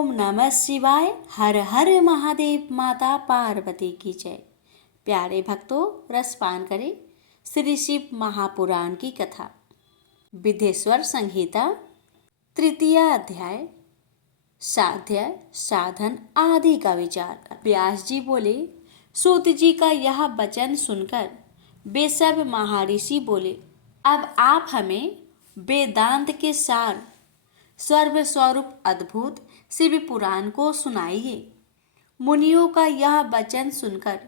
ओम नमः शिवाय। हर हर महादेव। माता पार्वती की जय। प्यारे भक्तों, रसपान करें श्री शिव महापुराण की कथा। विदेश्वर संहिता तृतीय अध्याय साध्य साधन आदि का विचार। व्यास जी बोले, सूत जी का यह वचन सुनकर वे सब महर्षि बोले, अब आप हमें वेदांत के सार सर्वस्वरूप अद्भुत शिव पुराण को सुनाइए। मुनियों का यह वचन सुनकर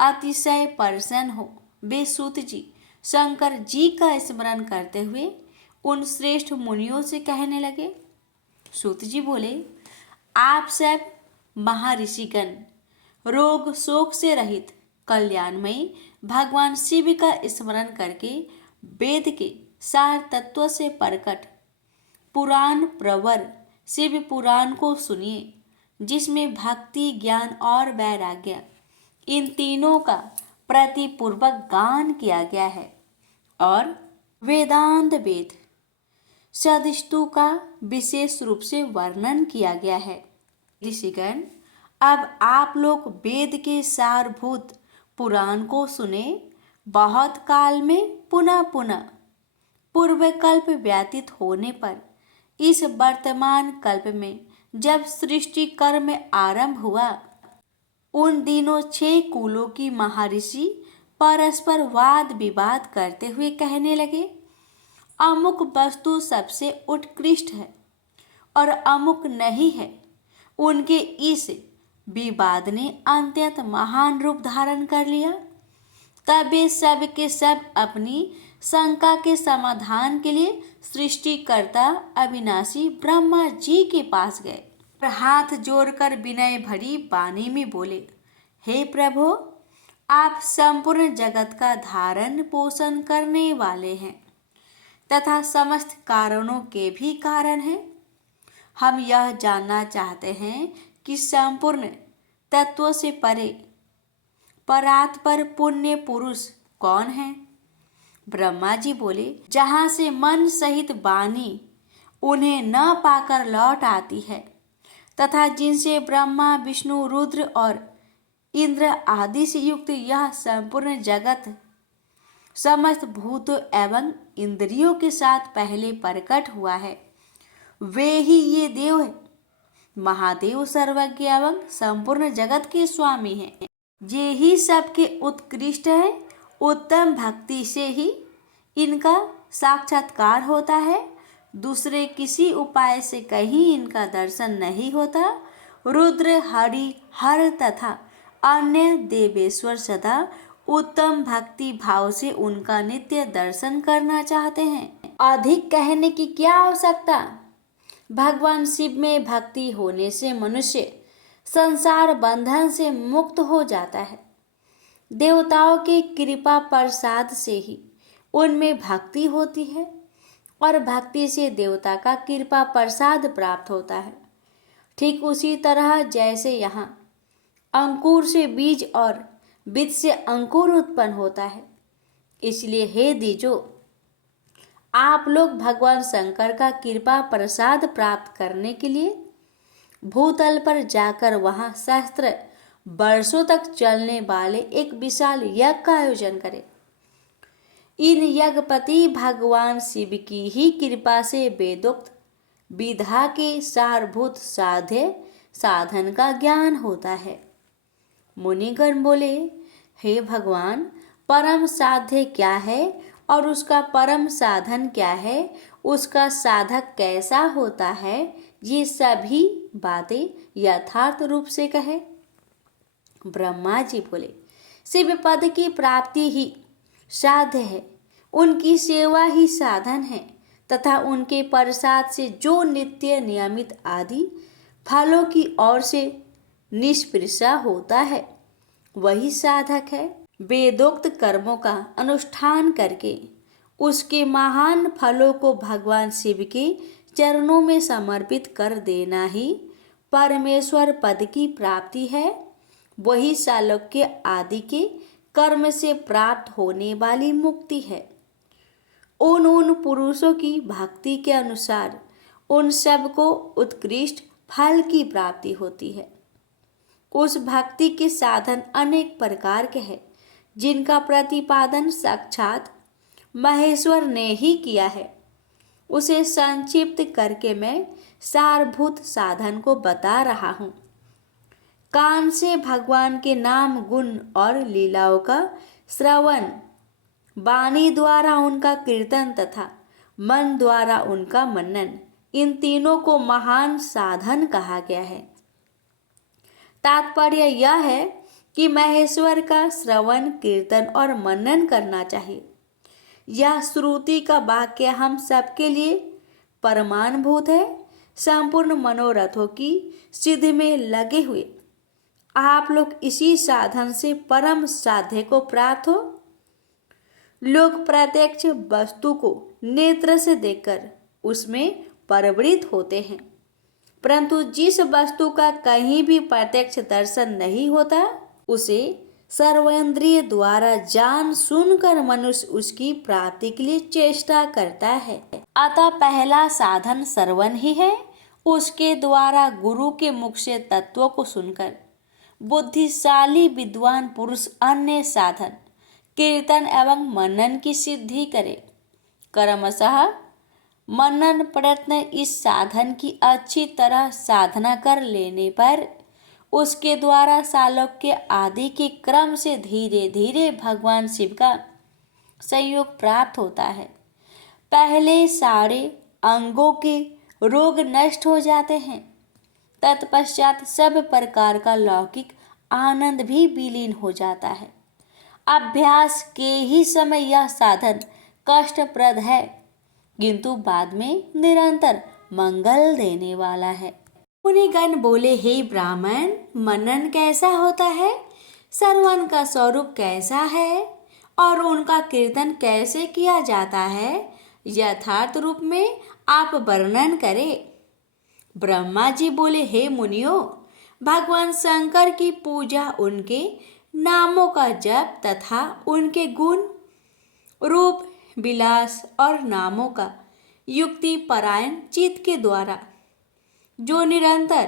अतिशय प्रसन्न हो वे सूत जी शंकर जी का स्मरण करते हुए उन श्रेष्ठ मुनियों से कहने लगे। सूत जी बोले, आप सब महर्षिगण रोग शोक से रहित कल्याणमयी भगवान शिव का स्मरण करके वेद के सार तत्व से प्रकट पुराण प्रवर शिव पुराण को सुनिए, जिसमें भक्ति, ज्ञान और वैराग्य इन तीनों का प्रतिपूर्वक गान किया गया है और वेदांत वेद सदिष्टु का विशेष रूप से वर्णन किया गया है। ऋषिगण, अब आप लोग वेद के सारभूत पुराण को सुने। बहुत काल में पुनः पुनः पूर्वकल्प व्यतीत होने पर इस वर्तमान कल्प में जब सृष्टि कर्म आरंभ हुआ, उन दिनों 6 कुलों की महर्षि परस्पर वाद विवाद करते हुए कहने लगे, अमुक वस्तु सबसे उत्कृष्ट है और अमुक नहीं है। उनके इस विवाद ने अत्यंत महान रूप धारण कर लिया। तब वे सब के सब अपनी शंका के समाधान के लिए सृष्टिकर्ता अविनाशी ब्रह्मा जी के पास गए और हाथ जोड़कर विनय भरी वाणी में बोले, हे प्रभु, आप संपूर्ण जगत का धारण पोषण करने वाले हैं तथा समस्त कारणों के भी कारण हैं। हम यह जानना चाहते हैं कि संपूर्ण तत्वों से परे परात्पर पुण्य पुरुष कौन है? ब्रह्मा जी बोले, जहाँ से मन सहित वाणी उन्हें न पाकर लौट आती है तथा जिनसे ब्रह्मा, विष्णु, रुद्र और इंद्र आदि से युक्त यह संपूर्ण जगत समस्त भूत एवं इंद्रियों के साथ पहले प्रकट हुआ है, वे ही ये देव है। महादेव सर्वज्ञ एवं संपूर्ण जगत के स्वामी हैं। ये ही सबके उत्कृष्ट है। उत्तम भक्ति से ही इनका साक्षात्कार होता है। दूसरे किसी उपाय से कहीं इनका दर्शन नहीं होता। रुद्र, हरि, हर तथा अन्य देवेश्वर सदा उत्तम भक्ति भाव से उनका नित्य दर्शन करना चाहते हैं। अधिक कहने की क्या आवश्यकता? भगवान शिव में भक्ति होने से मनुष्य संसार बंधन से मुक्त हो जाता है। देवताओं के कृपा प्रसाद से ही उनमें भक्ति होती है और भक्ति से देवता का कृपा प्रसाद प्राप्त होता है। ठीक उसी तरह जैसे यहाँ अंकुर से बीज और बीज से अंकुर उत्पन्न होता है। इसलिए हे द्विजो, आप लोग भगवान शंकर का कृपा प्रसाद प्राप्त करने के लिए भूतल पर जाकर वहाँ सहस्त्र वर्षों तक चलने वाले एक विशाल यज्ञ का आयोजन करें। इन यज्ञपति भगवान शिव की ही कृपा से वेदोक्त विधा के सारभूत साध्य साधन का ज्ञान होता है। मुनिगण बोले, हे भगवान, परम साध्य क्या है और उसका परम साधन क्या है? उसका साधक कैसा होता है? ये सभी बातें यथार्थ रूप से कहे। ब्रह्मा जी बोले, शिव पद की प्राप्ति ही साध्य है, उनकी सेवा ही साधन है तथा उनके प्रसाद से जो नित्य नियमित आदि फलों की ओर से निष्पृषा होता है, वही साधक है। वेदोक्त कर्मों का अनुष्ठान करके उसके महान फलों को भगवान शिव के चरणों में समर्पित कर देना ही परमेश्वर पद की प्राप्ति है। वही सालोक्य आदि के कर्म से प्राप्त होने वाली मुक्ति है। उन पुरुषों की भक्ति के अनुसार उन सब को उत्कृष्ट फल की प्राप्ति होती है। उस भक्ति के साधन अनेक प्रकार के हैं जिनका प्रतिपादन साक्षात महेश्वर ने ही किया है। उसे संक्षिप्त करके मैं सारभूत साधन को बता रहा हूँ। कान से भगवान के नाम गुण और लीलाओं का श्रवण, वाणी द्वारा उनका कीर्तन तथा मन द्वारा उनका मनन, इन तीनों को महान साधन कहा गया है। तात्पर्य यह है कि महेश्वर का श्रवण, कीर्तन और मनन करना चाहिए। यह श्रुति का वाक्य हम सबके लिए प्रमाणभूत है। संपूर्ण मनोरथों की सिद्धि में लगे हुए आप लोग इसी साधन से परम साध्य को प्राप्त हो। लोग प्रत्यक्ष वस्तु को नेत्र से देखकर उसमें प्रवृत्त होते हैं, परंतु जिस वस्तु का कहीं भी प्रत्यक्ष दर्शन नहीं होता उसे सर्वेंद्रिय द्वारा जान सुनकर मनुष्य उसकी प्राप्ति के लिए चेष्टा करता है। अतः पहला साधन श्रवण ही है। उसके द्वारा गुरु के मुख से तत्वों को सुनकर बुद्धिशाली विद्वान पुरुष अन्य साधन कीर्तन एवं मनन की सिद्धि करे। क्रमशः मनन प्रयत्न इस साधन की अच्छी तरह साधना कर लेने पर उसके द्वारा सालोक्य आदि के क्रम से धीरे धीरे भगवान शिव का संयोग प्राप्त होता है। पहले सारे अंगों के रोग नष्ट हो जाते हैं, तत्पश्चात सब प्रकार का लौकिक आनंद भी विलीन हो जाता है। अभ्यास के ही समय यह साधन कष्टप्रद है, किंतु बाद में निरंतर मंगल देने वाला है। मुनिगण बोले, हे ब्राह्मण, मनन कैसा होता है, श्रवण का स्वरूप कैसा है और उनका कीर्तन कैसे किया जाता है, यथार्थ रूप में आप वर्णन करें। ब्रह्मा जी बोले, हे मुनियों, भगवान शंकर की पूजा उनके नामों का जप तथा उनके गुण, रूप, विलास और नामों का युक्ति परायण चित्त के द्वारा जो निरंतर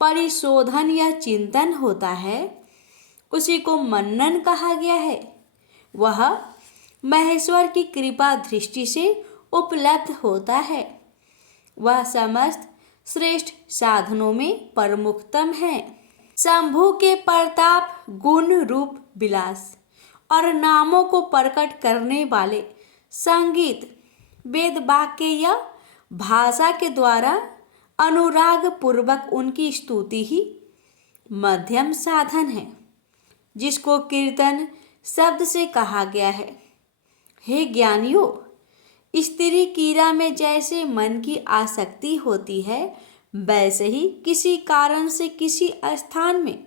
परिशोधन या चिंतन होता है उसी को मनन कहा गया है। वह महेश्वर की कृपा दृष्टि से उपलब्ध होता है। वह समस्त श्रेष्ठ साधनों में प्रमुखतम है। शंभु के प्रताप, गुण, रूप, विलास और नामों को प्रकट करने वाले संगीत, वेद वाक्य या भाषा के द्वारा अनुराग पूर्वक उनकी स्तुति ही मध्यम साधन है, जिसको कीर्तन शब्द से कहा गया है। हे ज्ञानियों, स्त्री कीड़ा में जैसे मन की आसक्ति होती है, वैसे ही किसी कारण से किसी स्थान में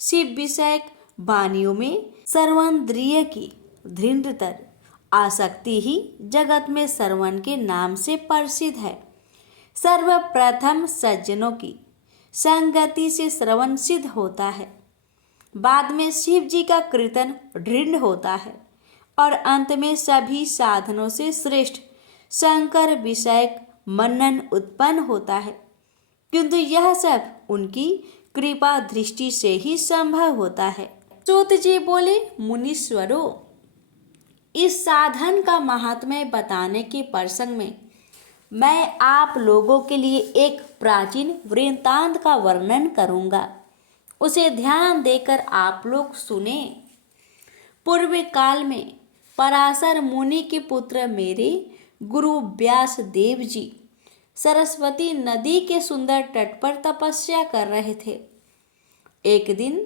शिव विषयक वाणियों में सर्वेंद्रिय की दृढ़तर आसक्ति ही जगत में श्रवण के नाम से प्रसिद्ध है। सर्वप्रथम सज्जनों की संगति से श्रवण सिद्ध होता है, बाद में शिव जी का कीर्तन दृढ़ होता है और अंत में सभी साधनों से श्रेष्ठ शंकर विषयक मनन उत्पन्न होता है, किंतु यह सब उनकी कृपा दृष्टि से ही संभव होता है। सूत जी बोले, मुनीश्वरों, इस साधन का महात्म्य बताने के प्रसंग में मैं आप लोगों के लिए एक प्राचीन वृत्तांत का वर्णन करूंगा, उसे ध्यान देकर आप लोग सुने। पूर्व काल में पराशर मुनि के पुत्र मेरे गुरु व्यास देव जी सरस्वती नदी के सुंदर तट पर तपस्या कर रहे थे। एक दिन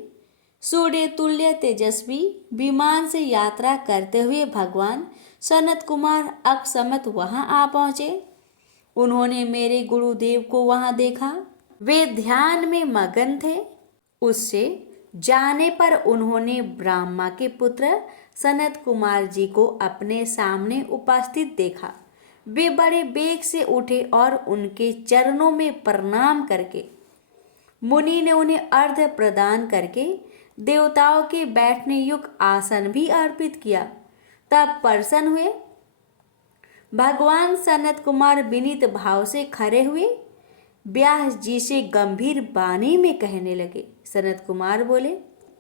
सूर्य तुल्य तेजस्वी विमान से यात्रा करते हुए भगवान सनत कुमार अकस्मात वहां आ पहुंचे। उन्होंने मेरे गुरुदेव को वहां देखा। वे ध्यान में मगन थे। उससे जाने पर उन्होंने ब्रह्मा के पुत्र सनत कुमार जी को अपने सामने उपस्थित देखा। वे बड़े वेग से उठे और उनके चरणों में प्रणाम करके मुनि ने उन्हें अर्घ्य प्रदान करके देवताओं के बैठने योग्य आसन भी अर्पित किया। तब प्रसन्न हुए। भगवान सनत कुमार विनीत भाव से खड़े हुए। व्यास जी से गंभीर वाणी में कहने लगे। सनत कुमार बोले,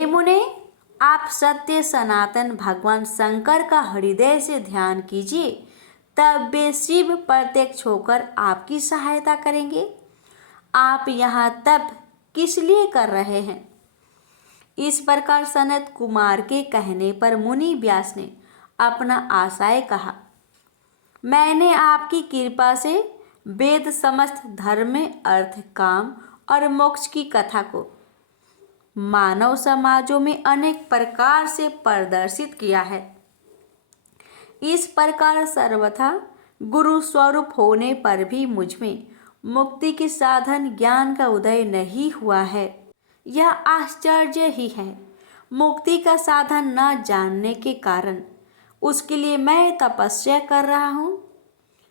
हे मुने, आप सत्य सनातन भगवान शंकर का हृदय से ध्यान कीजिए, तब वे शिव प्रत्यक्ष होकर आपकी सहायता करेंगे। आप यहाँ तप किस लिए कर रहे हैं? इस प्रकार सनत कुमार के कहने पर मुनि व्यास ने अपना आशय कहा। मैंने आपकी कृपा से वेद समस्त धर्म में अर्थ, काम और मोक्ष की कथा को मानव समाजों में अनेक प्रकार से प्रदर्शित किया है। इस प्रकार सर्वथा गुरु स्वरूप होने पर भी मुझमें मुक्ति के साधन ज्ञान का उदय नहीं हुआ है। यह आश्चर्य ही है। मुक्ति का साधन न जानने के कारण उसके लिए मैं तपस्या कर रहा हूँ।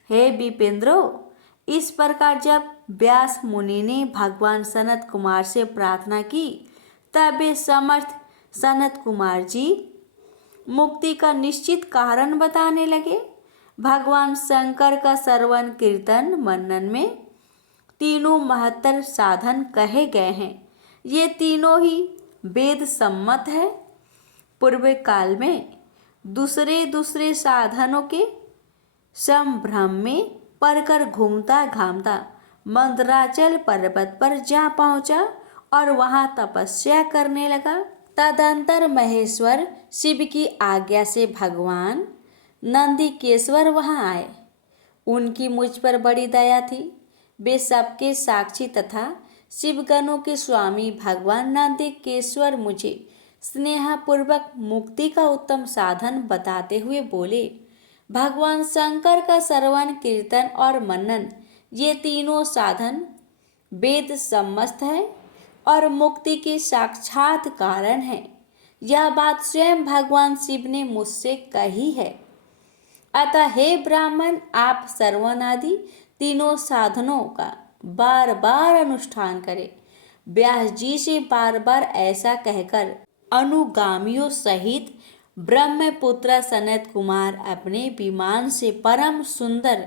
हे विपेंद्रो, इस प्रकार जब व्यास मुनि ने भगवान सनत कुमार से प्रार्थना की, तब वे समर्थ सनत कुमार जी मुक्ति का निश्चित कारण बताने लगे। भगवान शंकर का श्रवण कीर्तन मनन में तीनों महत्तर साधन कहे गए हैं। ये तीनों ही वेद सम्मत है। पूर्व काल में दूसरे दूसरे साधनों के संभ्रम में पड़कर घूमता घामता मंदराचल पर्वत पर जा पहुंचा और वहां तपस्या करने लगा। तदंतर महेश्वर शिव की आज्ञा से भगवान नंदीकेश्वर वहां आए। उनकी मुझ पर बड़ी दया थी। वे सबके साक्षी तथा शिवगणों के स्वामी भगवान नंदीकेश्वर मुझे स्नेहपूर्वक मुक्ति का उत्तम साधन बताते हुए बोले, भगवान शंकर का श्रवण कीर्तन और मनन ये तीनों साधन वेद सम्मत है और मुक्ति के साक्षात कारण है। यह बात स्वयं भगवान शिव ने मुझसे कही है। अतः हे ब्राह्मण, आप श्रवण आदि तीनों साधनों का बार बार अनुष्ठान करें। व्यास जी से बार बार ऐसा कहकर अनुगामियों सहित ब्रह्मपुत्र सनत कुमार अपने विमान से परम सुंदर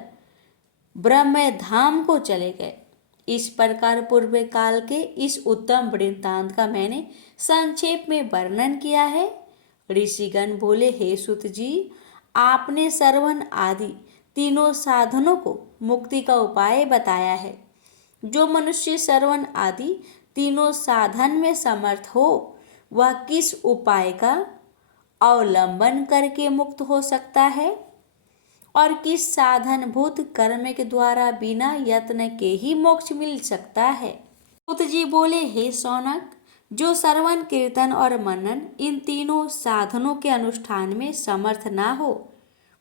ब्रह्म धाम को चले गए। इस प्रकार पूर्व काल के इस उत्तम वृत्तांत का मैंने संक्षेप में वर्णन किया है। ऋषिगण बोले, हे सुत जी, आपने श्रवण आदि तीनों साधनों को मुक्ति का उपाय बताया है। जो मनुष्य श्रवण आदि तीनों साधन में समर्थ हो, वह किस उपाय का अवलंबन करके मुक्त हो सकता है और किस साधन भूत कर्म के द्वारा बिना यत्न के ही मोक्ष मिल सकता है। सूत जी बोले, हे शौनक, जो श्रवण कीर्तन और मनन इन तीनों साधनों के अनुष्ठान में समर्थ ना हो,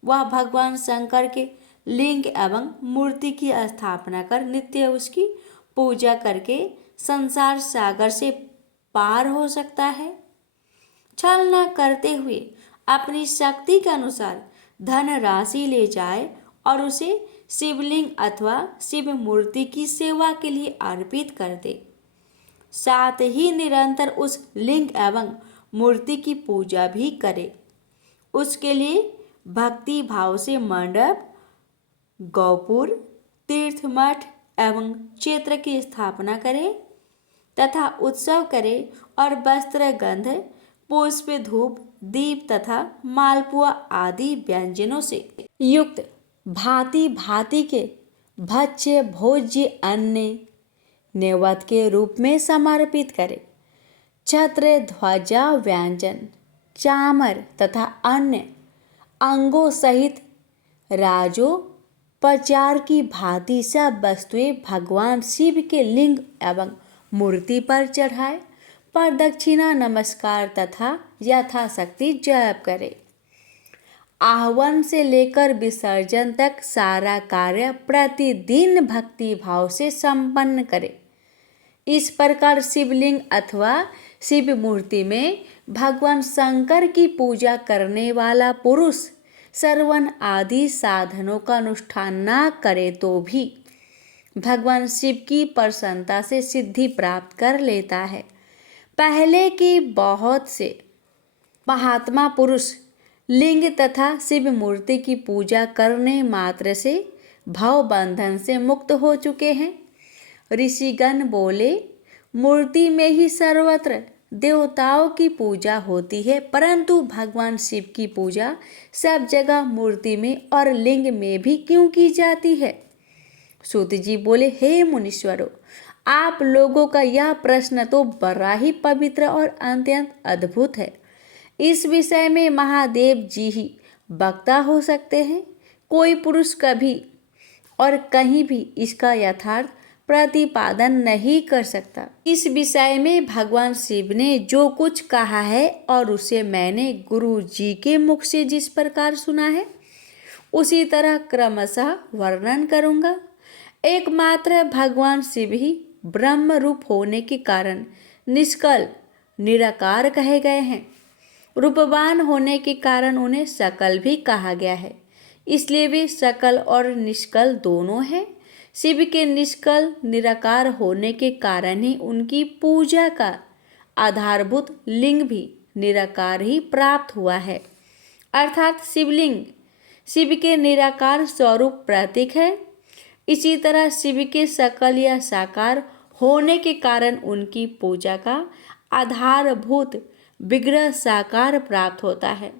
वह भगवान शंकर के लिंग एवं मूर्ति की स्थापना कर नित्य उसकी पूजा करके संसार सागर से पार हो सकता है। छल न करते हुए अपनी शक्ति के अनुसार धन राशि ले जाए और उसे शिवलिंग अथवा शिव मूर्ति की सेवा के लिए अर्पित कर दे। साथ ही निरंतर उस लिंग एवं मूर्ति की पूजा भी करे। उसके लिए भक्ति भाव से मंडप, गौपुर, तीर्थ मठ एवं क्षेत्र की स्थापना करे तथा उत्सव करे और वस्त्र, गंध, पुष्प, धूप, दीप तथा मालपुआ आदि व्यंजनों से युक्त भांति भांति के भक्ष्य भोज्य अन्न नैवेद्य के रूप में समर्पित करे। छत्र, ध्वजा, व्यंजन, चामर तथा अन्य अंगों सहित राजोपचार की भांति सब वस्तुएं भगवान शिव के लिंग एवं मूर्ति पर चढ़ाए, प्रदक्षिणा, नमस्कार तथा यथाशक्ति जप करे। आह्वान से लेकर विसर्जन तक सारा कार्य प्रतिदिन भक्ति भाव से संपन्न करे। इस प्रकार शिवलिंग अथवा शिव मूर्ति में भगवान शंकर की पूजा करने वाला पुरुष श्रवण आदि साधनों का अनुष्ठान न करे तो भी भगवान शिव की प्रसन्नता से सिद्धि प्राप्त कर लेता है। पहले के बहुत से महात्मा पुरुष लिंग तथा शिव मूर्ति की पूजा करने मात्र से भव बंधन से मुक्त हो चुके हैं। ऋषिगण बोले, मूर्ति में ही सर्वत्र देवताओं की पूजा होती है, परंतु भगवान शिव की पूजा सब जगह मूर्ति में और लिंग में भी क्यों की जाती है? सूत जी बोले, हे मुनीश्वरों, आप लोगों का यह प्रश्न तो बड़ा ही पवित्र और अत्यंत अद्भुत है। इस विषय में महादेव जी ही वक्ता हो सकते हैं। कोई पुरुष कभी और कहीं भी इसका यथार्थ प्रतिपादन नहीं कर सकता। इस विषय में भगवान शिव ने जो कुछ कहा है और उसे मैंने गुरु जी के मुख से जिस प्रकार सुना है, उसी तरह क्रमशः वर्णन करूंगा। एकमात्र भगवान शिव ही ब्रह्म रूप होने के कारण निष्कल निराकार कहे गए हैं। रूपवान होने के कारण उन्हें सकल भी कहा गया है, इसलिए वे सकल और निष्कल दोनों हैं। शिव के निष्कल निराकार होने के कारण ही उनकी पूजा का आधारभूत लिंग भी निराकार ही प्राप्त हुआ है, अर्थात शिवलिंग शिव के निराकार स्वरूप प्रतीक है। इसी तरह शिव के सकल या साकार होने के कारण उनकी पूजा का आधारभूत विग्रह साकार प्राप्त होता है,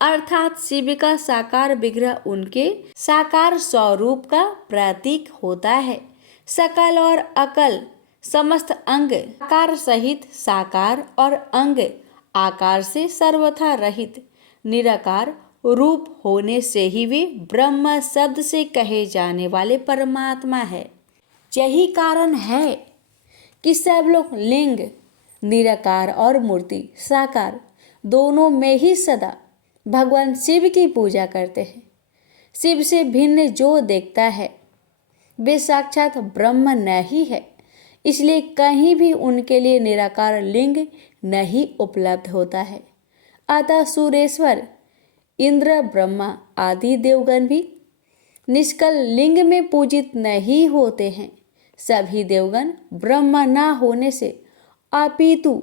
अर्थात शिव का साकार विग्रह उनके साकार स्वरूप का प्रतीक होता है। सकल और अकल समस्त अंग आकार सहित साकार और अंग आकार से सर्वथा रहित निराकार रूप होने से ही वे ब्रह्म शब्द से कहे जाने वाले परमात्मा है। यही कारण है कि सब लोग लिंग निराकार और मूर्ति साकार दोनों में ही सदा भगवान शिव की पूजा करते हैं। शिव से भिन्न जो देखता है वे साक्षात ब्रह्म नहीं है, इसलिए कहीं भी उनके लिए निराकार लिंग नहीं उपलब्ध होता है। अतः सुरेश्वर इंद्र ब्रह्मा आदि देवगण भी निष्कल लिंग में पूजित नहीं होते हैं। सभी देवगण ब्रह्म न होने से अपितु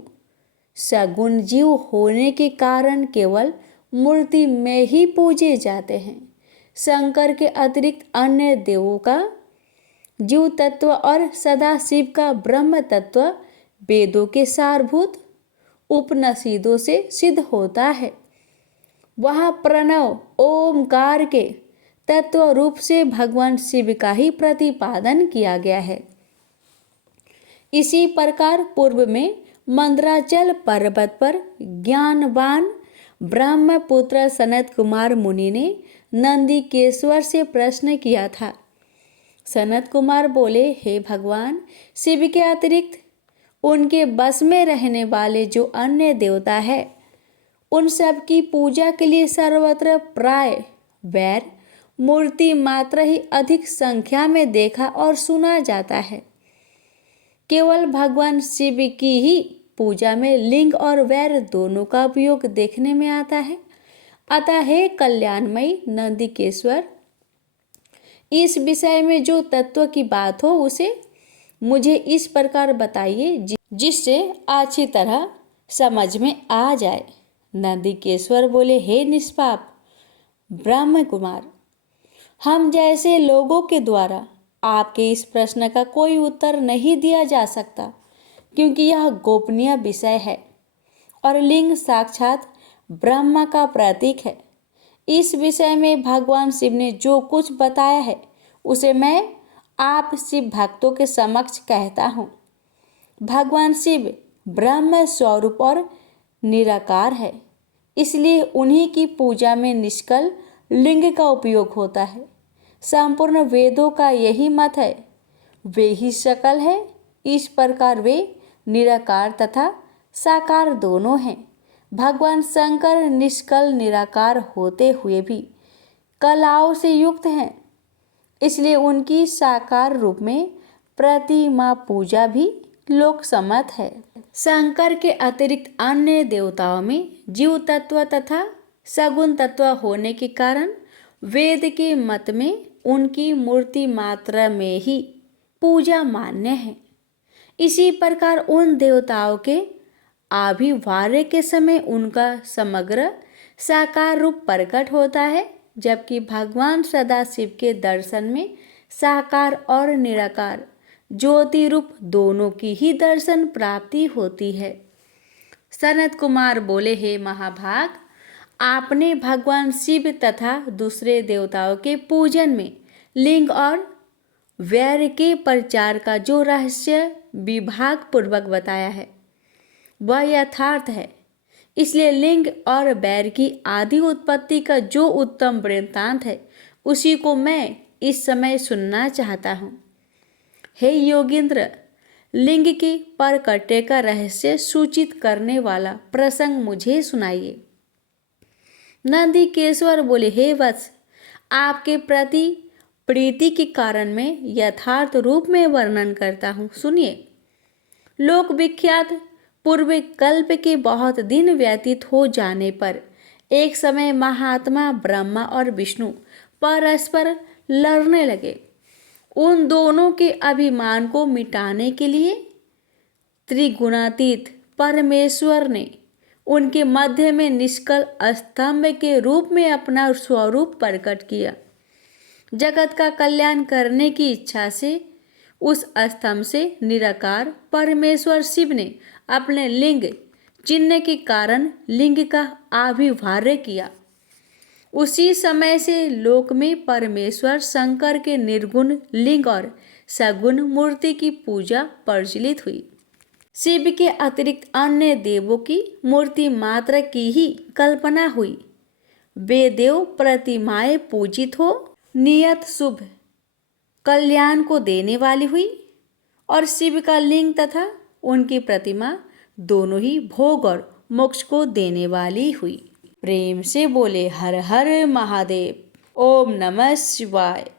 सगुण जीव होने के कारण केवल मूर्ति में ही पूजे जाते हैं। शंकर के अतिरिक्त अन्य देवों का जीव तत्व और सदाशिव का ब्रह्म तत्व वेदों के सारभूत उपनिषदों से सिद्ध होता है। वहाँ प्रणव ओमकार के तत्व रूप से भगवान शिव का ही प्रतिपादन किया गया है। इसी प्रकार पूर्व में मंदराचल पर्वत पर ज्ञानवान ब्रह्मपुत्र सनत कुमार मुनि ने नंदिकेश्वर से प्रश्न किया था। सनत कुमार बोले, हे भगवान, शिव के अतिरिक्त उनके बस में रहने वाले जो अन्य देवता है, उन सब की पूजा के लिए सर्वत्र प्राय वैर मूर्ति मात्र ही अधिक संख्या में देखा और सुना जाता है। केवल भगवान शिव की ही पूजा में लिंग और वैर दोनों का उपयोग देखने में आता है। अतः हे कल्याणमयी नंदिकेश्वर, इस विषय में जो तत्व की बात हो उसे मुझे इस प्रकार बताइए जिससे अच्छी तरह समझ में आ जाए। नंदिकेश्वर बोले, हे निष्पाप ब्रह्म कुमार, हम जैसे लोगों के द्वारा आपके इस प्रश्न का कोई उत्तर नहीं दिया जा सकता, क्योंकि यह गोपनीय विषय है और लिंग साक्षात ब्रह्म का प्रतीक है। इस विषय में भगवान शिव ने जो कुछ बताया है उसे मैं आप शिव भक्तों के समक्ष कहता हूँ। भगवान शिव ब्रह्म स्वरूप और निराकार है, इसलिए उन्हीं की पूजा में निष्कल लिंग का उपयोग होता है। संपूर्ण वेदों का यही मत है, वे ही सकल है। इस प्रकार वे निराकार तथा साकार दोनों हैं। भगवान शंकर निष्कल निराकार होते हुए भी कलाओं से युक्त हैं, इसलिए उनकी साकार रूप में प्रतिमा पूजा भी लोकसम्मत है। शंकर के अतिरिक्त अन्य देवताओं में जीव तत्व तथा सगुण तत्व होने के कारण वेद के मत में उनकी मूर्ति मात्र में ही पूजा मान्य है। इसी प्रकार उन देवताओं के आविर्भाव के समय उनका समग्र साकार रूप प्रकट होता है, जबकि भगवान सदाशिव के दर्शन में साकार और निराकार ज्योति रूप दोनों की ही दर्शन प्राप्ति होती है। सनत कुमार बोले, हे महाभाग, आपने भगवान शिव तथा दूसरे देवताओं के पूजन में लिंग और वैर के प्रचार का जो रहस्य विभाग पूर्वक बताया है वह यथार्थ है। इसलिए लिंग और वैर की आदि उत्पत्ति का जो उत्तम वृत्तांत है उसी को मैं इस समय सुनना चाहता हूँ। हे योगींद्र, लिंग के परकटे का रहस्य सूचित करने वाला प्रसंग मुझे सुनाइए। नंदीकेश्वर बोले, हे वत्स, आपके प्रति प्रीति के कारण मैं यथार्थ रूप में वर्णन करता हूँ, सुनिए। लोक विख्यात पूर्व कल्प के बहुत दिन व्यतीत हो जाने पर एक समय महात्मा ब्रह्मा और विष्णु परस्पर लड़ने लगे। उन दोनों के अभिमान को मिटाने के लिए त्रिगुणातीत परमेश्वर ने उनके मध्य में निष्कल स्तंभ के रूप में अपना स्वरूप प्रकट किया। जगत का कल्याण करने की इच्छा से उस स्तंभ से निराकार परमेश्वर शिव ने अपने लिंग चिन्ह के कारण लिंग का आविर्भाव किया। उसी समय से लोक में परमेश्वर शंकर के निर्गुण लिंग और सगुण मूर्ति की पूजा प्रचलित हुई। शिव के अतिरिक्त अन्य देवों की मूर्ति मात्र की ही कल्पना हुई। वे देव प्रतिमाएं पूजित हो नियत शुभ कल्याण को देने वाली हुई और शिव का लिंग तथा उनकी प्रतिमा दोनों ही भोग और मोक्ष को देने वाली हुई। प्रेम से बोले हर हर महादेव। ओम नमः शिवाय।